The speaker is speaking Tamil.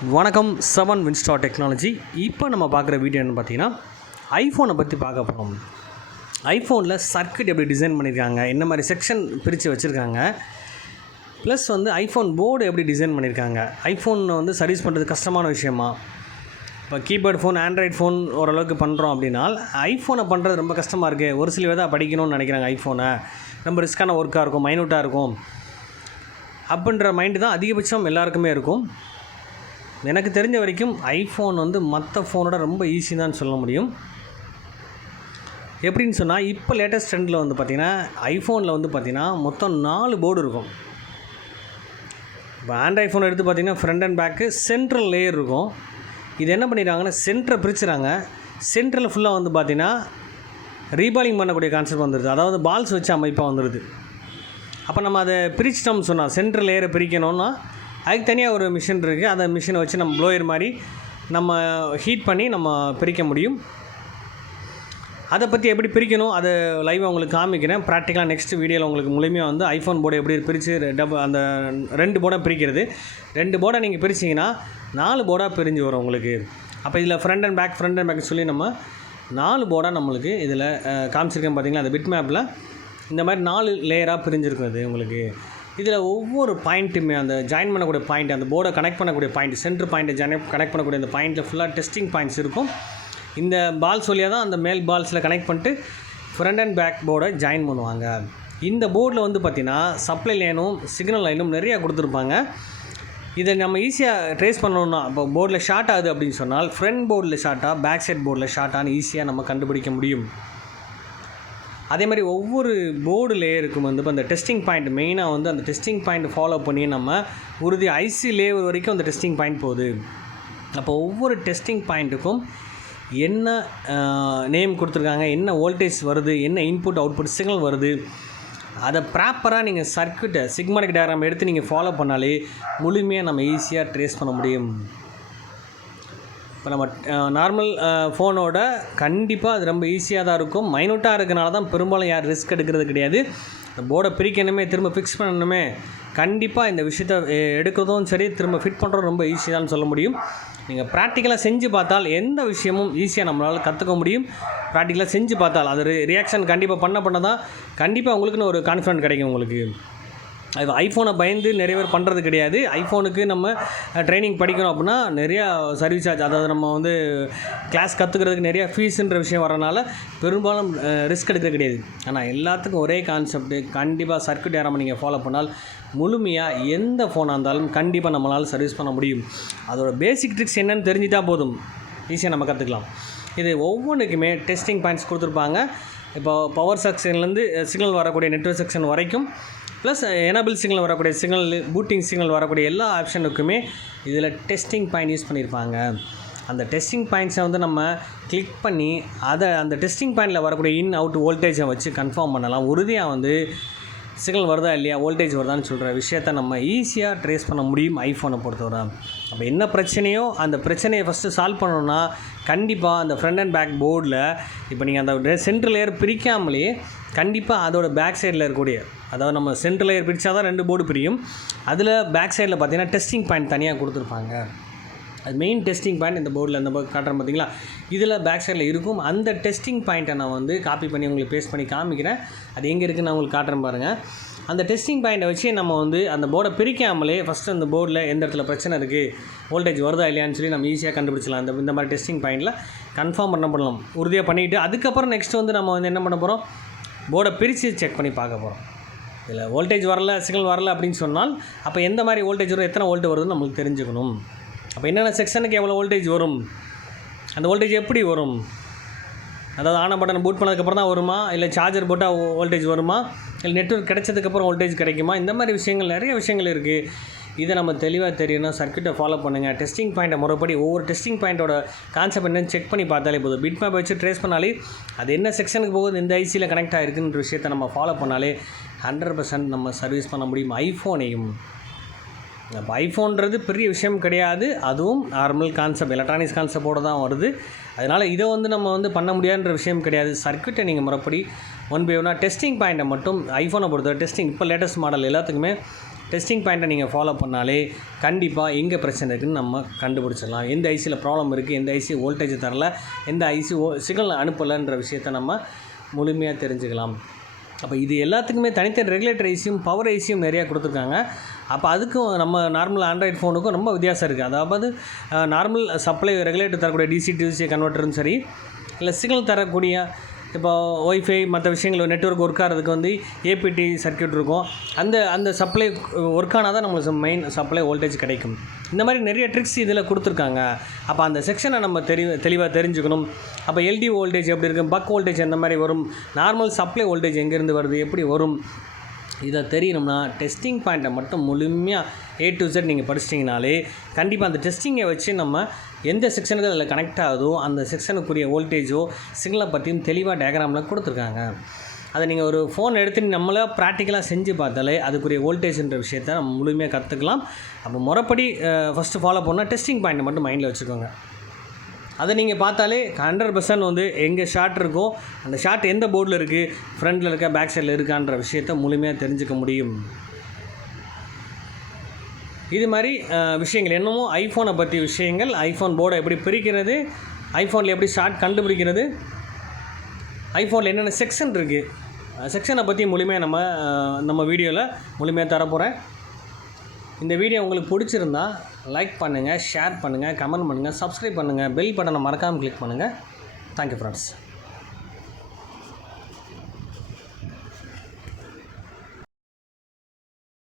வணக்கம் 7 வின்ஸ்டார் டெக்னாலஜி. இப்போ நம்ம பார்க்குற வீடியோ என்ன பார்த்தீங்கன்னா, ஐஃபோனை பற்றி பார்க்க போகிறோம். ஐஃபோனில் சர்க்கியூட் எப்படி டிசைன் பண்ணியிருக்காங்க, என்ன மாதிரி செக்ஷன் பிரித்து வச்சுருக்காங்க, ப்ளஸ் ஐஃபோன் போர்டு எப்படி டிசைன் பண்ணியிருக்காங்க. ஐஃபோனை சர்வீஸ் பண்ணுறது கஷ்டமான விஷயமா? இப்போ கீபேட் ஃபோன், ஆண்ட்ராய்ட் ஃபோன் ஓரளவுக்கு பண்ணுறோம் அப்படின்னா, ஐஃபோனை பண்ணுறது ரொம்ப கஷ்டமாக இருக்குது. ஒரு சில தான் படிக்கணும்னு நினைக்கிறாங்க. ஐஃபோனை ரொம்ப ரிஸ்க்கான ஒர்க்காக இருக்கும், மைனூட்டாக இருக்கும் அப்படின்ற மைண்டு தான் அதிகபட்சம் எல்லாருக்குமே இருக்கும். எனக்கு தெரிஞ்ச வரைக்கும் ஐஃபோன் மற்ற ஃபோனோட ரொம்ப ஈஸி தான் சொல்ல முடியும். எப்படின்னு சொன்னால், இப்போ லேட்டஸ்ட் ட்ரெண்டில் பார்த்திங்கன்னா, ஐஃபோனில் பார்த்திங்கன்னா மொத்தம் 4 போர்டு இருக்கும். இப்போ ஆண்ட்ராய்ட் ஃபோன் எடுத்து பார்த்திங்கன்னா front and back central layer இருக்கும். இது என்ன பண்ணிடுறாங்கன்னா, சென்டரை பிரிச்சுறாங்க. சென்ட்ரல் ஃபுல்லாக பார்த்திங்கன்னா ரீபாலிங் பண்ணக்கூடிய கான்செப்ட் வந்துடுது. அதாவது பால்ஸ் வச்சு அமைப்பாக வந்துடுது. அப்போ நம்ம அதை பிரிச்சிட்டோம்னு சொன்னால், சென்ட்ரல் லேயரை பிரிக்கணும்னா அதுக்கு தனியாக ஒரு மிஷின் இருக்குது. அந்த மிஷினை வச்சு நம்ம ப்ளோயர் மாதிரி நம்ம ஹீட் பண்ணி நம்ம பிரிக்க முடியும். அதை பற்றி எப்படி பிரிக்கணும் அதை லைவாக உங்களுக்கு காமிக்கிறேன். ப்ராக்டிக்கலாக நெக்ஸ்ட் வீடியோவில் உங்களுக்கு முழுமையாக ஐஃபோன் போர்டை எப்படி பிரித்து அந்த 2 போர்டாக பிரிக்கிறது. 2 போர்டை நீங்கள் பிரிச்சிங்கன்னா 4 போர்டாக பிரிஞ்சு வரும் உங்களுக்கு. அப்போ இதில் ஃப்ரண்ட் அண்ட் பேக் சொல்லி நம்ம 4 போர்டாக நம்மளுக்கு இதில் காமிச்சிருக்கேன். பார்த்தீங்களா, அந்த பிட் மேப்பில் இந்த மாதிரி 4 லேயராக பிரிஞ்சிருக்கும் இது உங்களுக்கு. இதில் ஒவ்வொரு பாயிண்ட்டுமே அந்த ஜாயின் பண்ணக்கூடிய பாயிண்ட், அந்த போர்டை கனெக்ட் பண்ணக்கூடிய பாயிண்ட், சென்டர் பாயிண்ட்டை கனெக்ட் பண்ணக்கூடிய அந்த பாயிண்ட்டில் ஃபுல்லாக டெஸ்டிங் பாயிண்ட்ஸ் இருக்கும். இந்த பால்ஸ் வழியாக தான் அந்த மேல் பால்ஸில் கனெக்ட் பண்ணிட்டு ஃப்ரண்ட் அண்ட் பேக் போர்டை ஜாயின் பண்ணுவாங்க. இந்த போர்டில் பார்த்திங்கன்னா சப்ளை லைனும் சிக்னல் லைனும் நிறையா கொடுத்துருப்பாங்க. இதை நம்ம ஈஸியாக ட்ரேஸ் பண்ணணுன்னா, இப்போ போர்டில் ஷார்ட் ஆகுது அப்படின்னு சொன்னால் ஃப்ரண்ட் போர்டில் ஷார்ட்டாக, பேக் சைட் போர்டில் ஷார்ட்டானு ஈஸியாக நம்ம கண்டுபிடிக்க முடியும். அதே மாதிரி ஒவ்வொரு போர்டு லேயருக்கும் இப்போ அந்த டெஸ்டிங் பாயிண்ட் மெயினாக அந்த டெஸ்டிங் பாயிண்ட் ஃபாலோ பண்ணி நம்ம உறுதி ஐசி லேயர் வரைக்கும் அந்த டெஸ்டிங் பாயிண்ட் போகுது. அப்போ ஒவ்வொரு டெஸ்டிங் பாயிண்ட்டுக்கும் என்ன நேம் கொடுத்துருக்காங்க, என்ன வோல்டேஜ் வருது, என்ன இன்புட் அவுட்புட் சிக்னல் வருது, அதை ப்ராப்பராக நீங்கள் சர்க்யூட்டை சிக்மாடிக் டயக்ராம் எடுத்து நீங்கள் ஃபாலோ பண்ணாலே முழுமையாக நம்ம ஈஸியாக ட்ரேஸ் பண்ண முடியும். இப்போ நம்ம நார்மல் ஃபோனோட கண்டிப்பாக அது ரொம்ப ஈஸியாக தான் இருக்கும். மைனூட்டாக இருக்கனால தான் பெரும்பாலும் யார் ரிஸ்க் எடுக்கிறது கிடையாது. இந்த போர்டை பிரிக்கணுமே, திரும்ப ஃபிக்ஸ் பண்ணணுமே, கண்டிப்பாக இந்த விஷயத்தை எடுக்கிறதும் சரி, திரும்ப ஃபிட் பண்ணுறதும் ரொம்ப ஈஸி தான் சொல்ல முடியும். நீங்கள் ப்ராக்டிக்கலாக செஞ்சு பார்த்தால் எந்த விஷயமும் ஈஸியாக நம்மளால் கற்றுக்க முடியும். ப்ராக்டிக்கலாக செஞ்சு பார்த்தால் அது ரியாக்ஷன் கண்டிப்பாக பண்ண தான் கண்டிப்பாக உங்களுக்குன்னு ஒரு கான்ஃபிடென்ட் கிடைக்கும் உங்களுக்கு. அது ஐஃபோனை பயந்து நிறைய பேர் பண்ணுறது கிடையாது. ஐஃபோனுக்கு நம்ம ட்ரைனிங் படிக்கணும் அப்படின்னா நிறையா சர்வீஸ் சார்ஜ், அதாவது நம்ம கிளாஸ் கற்றுக்கிறதுக்கு நிறையா ஃபீஸுன்ற விஷயம் வரனால பெரும்பாலும் ரிஸ்க் எடுக்கிறது கிடையாது. ஆனால் எல்லாத்துக்கும் ஒரே கான்செப்ட்டு, கண்டிப்பாக சர்க்யூட் டயக்ராம் நீங்கள் ஃபாலோ பண்ணால் முழுமையாக எந்த ஃபோனாக இருந்தாலும் கண்டிப்பாக நம்மளால் சர்வீஸ் பண்ண முடியும். அதோட பேசிக் ட்ரிக்ஸ் என்னென்னு தெரிஞ்சிட்டால் போதும், ஈஸியாக நம்ம கற்றுக்கலாம். இது ஒவ்வொன்றுக்குமே டெஸ்டிங் பாயிண்ட்ஸ் கொடுத்துருப்பாங்க. இப்போ பவர் செக்ஷன்லேருந்து சிக்னல் வரக்கூடிய நெட்வொர்க் செக்ஷன் வரைக்கும், ப்ளஸ் எனபிள் சிக்னல் வரக்கூடிய சிக்னல், பூட்டிங் சிக்னல் வரக்கூடிய எல்லா ஆப்ஷனுக்குமே இதில் டெஸ்டிங் பாயிண்ட் யூஸ் பண்ணியிருப்பாங்க. அந்த டெஸ்டிங் பாயிண்ட்ஸை நம்ம கிளிக் பண்ணி அதை அந்த டெஸ்டிங் பாயிண்டில் வரக்கூடிய இன் அவுட் வோல்டேஜை வச்சு கன்ஃபார்ம் பண்ணலாம். உறுதியாக சிக்னல் வருதா இல்லையா, வோல்டேஜ் வருதான்னு சொல்கிற விஷயத்த நம்ம ஈஸியாக ட்ரேஸ் பண்ண முடியும் ஐஃபோனை பொறுத்தவரை. அப்போ என்ன பிரச்சனையோ அந்த பிரச்சனையை ஃபஸ்ட்டு சால்வ் பண்ணணுன்னா கண்டிப்பாக அந்த ஃப்ரண்ட் அண்ட் பேக் போர்டில் இப்போ நீங்கள் அந்த சென்ட்ரல் லேயர் பிரிக்காமலே கண்டிப்பாக அதோட பேக் சைடில் இருக்கக்கூடிய, அதாவது நம்ம சென்ட்ரல் லேயர் பிரித்தா தான் 2 போர்டு பிரியும். அதில் பேக் சைடில் பார்த்திங்கன்னா டெஸ்டிங் பாயிண்ட் தனியாக கொடுத்துருப்பாங்க. அது மெயின் டெஸ்டிங் பாயிண்ட் இந்த போர்டில் இந்த காட்டுறேன் பார்த்தீங்களா, இதில் பேக் சைடில் இருக்கும். அந்த டெஸ்டிங் பாயிண்ட்டை நான் காப்பி பண்ணி உங்களுக்கு பேஸ்ட் பண்ணி காமிக்கிறேன். அது எங்கே இருக்குதுன்னு நான் உங்களுக்கு காட்டுறேன் பாருங்கள். அந்த டெஸ்டிங் பாயிண்ட்டை வச்சு நம்ம அந்த போர்டை பிரிக்காமலே ஃபஸ்ட்டு அந்த போர்டில் எந்த இடத்துல பிரச்சனை இருக்குது, வோல்டேஜ் வருதா இல்லையான்னு சொல்லி நம்ம ஈஸியாக கண்டுபிடிச்சலாம். இந்த மாதிரி டெஸ்டிங் பாயிண்டில் கன்ஃபார்ம் பண்ணலாம், உறுதியாக பண்ணிவிட்டு அதுக்கப்புறம் நெக்ஸ்ட்டு நம்ம என்ன பண்ண போகிறோம், போர்டை பிரித்து செக் பண்ணி பார்க்க போகிறோம். இதில் வோல்டேஜ் வரல, சிக்னல் வரல அப்படின்னு சொன்னால் அப்போ எந்த மாதிரி வோல்டேஜ் வரும், எத்தனை வோல்ட் வருதுன்னு நம்மளுக்கு தெரிஞ்சுக்கணும். அப்போ என்னென்ன செக்ஷனுக்கு எவ்வளோ வோல்டேஜ் வரும், அந்த வோல்டேஜ் எப்படி வரும், அதாவது ஆன பட்டன் பூட் பண்ணதுக்கப்புறம் தான் வருமா, இல்லை சார்ஜர் போட்டால் வோல்டேஜ் வருமா, இல்லை நெட்வொர்க் கிடைச்சதுக்கப்புறம் வோல்டேஜ் கிடைக்குமா, இந்த மாதிரி விஷயங்கள் நிறைய விஷயங்கள் இருக்குது. இதை நம்ம தெளிவாக தெரியணும். சர்க்யூட்டை ஃபாலோ பண்ணுங்கள். டெஸ்டிங் பாயிண்ட்டை முறைப்படி ஒவ்வொரு டெஸ்டிங் பாயிண்ட்டோட கான்செப்ட் என்னன்னு செக் பண்ணி பார்த்தாலே போதும். பிட் மேப் வச்சு ட்ரேஸ் பண்ணாலே அது என்ன செக்ஷனுக்கு போகுது, இந்த ஐசியில் கனெக்ட் ஆகிருக்குன்ற விஷயத்தை நம்ம ஃபாலோ பண்ணாலே 100% நம்ம சர்வீஸ் பண்ண முடியும் ஐஃபோனையும். இப்போ ஐஃபோன்றது பெரிய விஷயம் கிடையாது, அதுவும் நார்மல் கான்செப்ட், எலக்ட்ரானிக்ஸ் கான்செப்டோடு தான் வருது. அதனால் இதை நம்ம பண்ண முடியாதுன்ற விஷயம் கிடையாது. சர்க்யூட்டை நீங்கள் முறைப்படி 1 by 1 டெஸ்டிங் பாயிண்ட்டை மட்டும் ஐஃபோனை பொறுத்தவரை டெஸ்டிங் இப்போ லேட்டஸ்ட் மாடல் எல்லாத்துக்குமே டெஸ்டிங் பாயிண்ட்டை நீங்கள் ஃபாலோ பண்ணாலே கண்டிப்பாக எங்கே பிரச்சனை இருக்குதுன்னு நம்ம கண்டுபிடிச்சிடலாம். எந்த ஐசியில் ப்ராப்ளம் இருக்குது, எந்த ஐசி வோல்டேஜ் தரல, எந்த ஐசி சிக்னல் அனுப்பலைன்ற விஷயத்தை நம்ம முழுமையாக தெரிஞ்சுக்கலாம். அப்போ இது எல்லாத்துக்குமே தனித்தனி ரெகுலேட்டர் ஐசியும் பவர் ஐசியும் நிறையா கொடுத்துருக்காங்க. அப்போ அதுக்கும் நம்ம நார்மல் ஆண்ட்ராய்டு ஃபோனுக்கும் ரொம்ப வித்தியாசம் இருக்குது. அதாவது நார்மல் சப்ளை ரெகுலேட்டர் தரக்கூடிய டிசி டிசி கன்வெர்ட்டரும் சரி, இல்லை சிக்னல் தரக்கூடிய இப்போ ஒய்ஃபை மற்ற விஷயங்கள் நெட்வொர்க் ஒர்க் ஆகிறதுக்கு வந்து ஏபிடி சர்க்யூட் இருக்கும். அந்த சப்ளை ஒர்க் ஆனால் தான் நம்மளுக்கு மெயின் சப்ளை வோல்டேஜ் கிடைக்கும். இந்த மாதிரி நிறைய ட்ரிக்ஸ் இதில் கொடுத்துருக்காங்க. அப்போ அந்த செக்ஷனை நம்ம தெளிவாக தெரிஞ்சுக்கணும். அப்போ எல்டி வோல்டேஜ் எப்படி இருக்கும், பக் வோல்டேஜ் எந்த மாதிரி வரும், நார்மல் சப்ளை வோல்டேஜ் எங்கேருந்து வருது, எப்படி வரும், இதை தெரியணும்னா டெஸ்டிங் பாயிண்ட்டை மட்டும் முழுமையாக A to Z நீங்கள் படிச்சிட்டிங்கனாலே கண்டிப்பாக அந்த டெஸ்டிங்கை வச்சு நம்ம எந்த செக்ஷனுக்கு அதில் கனெக்ட் ஆகுதோ அந்த செக்ஷனுக்குரிய வோல்டேஜோ சிக்னலை பற்றியும் தெளிவாக டயக்ராமில் கொடுத்துருக்காங்க. அதை நீங்கள் ஒரு ஃபோன் எடுத்து நம்மளே ப்ராக்டிக்கலாக செஞ்சு பார்த்தாலே அதுக்குரிய வோல்டேஜ்ன்ற விஷயத்தை நம்ம முழுமையாக கற்றுக்கலாம். அப்போ முறைப்படி ஃபஸ்ட்டு ஃபாலோ பண்ணால் டெஸ்டிங் பாயிண்ட்டை மட்டும் மைண்டில் வச்சுக்கோங்க. அதை நீங்கள் பார்த்தாலே 100% வந்து எங்கே ஷார்ட் இருக்கோ அந்த ஷார்ட் எந்த போர்டில் இருக்குது, ஃப்ரண்டில் இருக்கா பேக் சைடில் இருக்கான்ற விஷயத்தை முழுமையாக தெரிஞ்சுக்க முடியும். இது மாதிரி விஷயங்கள் என்னமோ ஐஃபோனை பற்றி விஷயங்கள், ஐஃபோன் போர்டை எப்படி பிரிக்கிறது, ஐஃபோனில் எப்படி ஷார்ட் கண்டுபிடிக்கிறது, ஐஃபோனில் என்னென்ன செக்ஷன் இருக்குது, செக்ஷனை பற்றி முழுமையாக நம்ம வீடியோவில் முழுமையாக தரப்போகிறேன். இந்த வீடியோ உங்களுக்கு பிடிச்சிருந்தா லைக் பண்ணுங்கள், ஷேர் பண்ணுங்கள், கமெண்ட் பண்ணுங்கள், சப்ஸ்கிரைப் பண்ணுங்கள், பெல் பட்டனை மறக்காமல் கிளிக் பண்ணுங்கள். Thank you friends.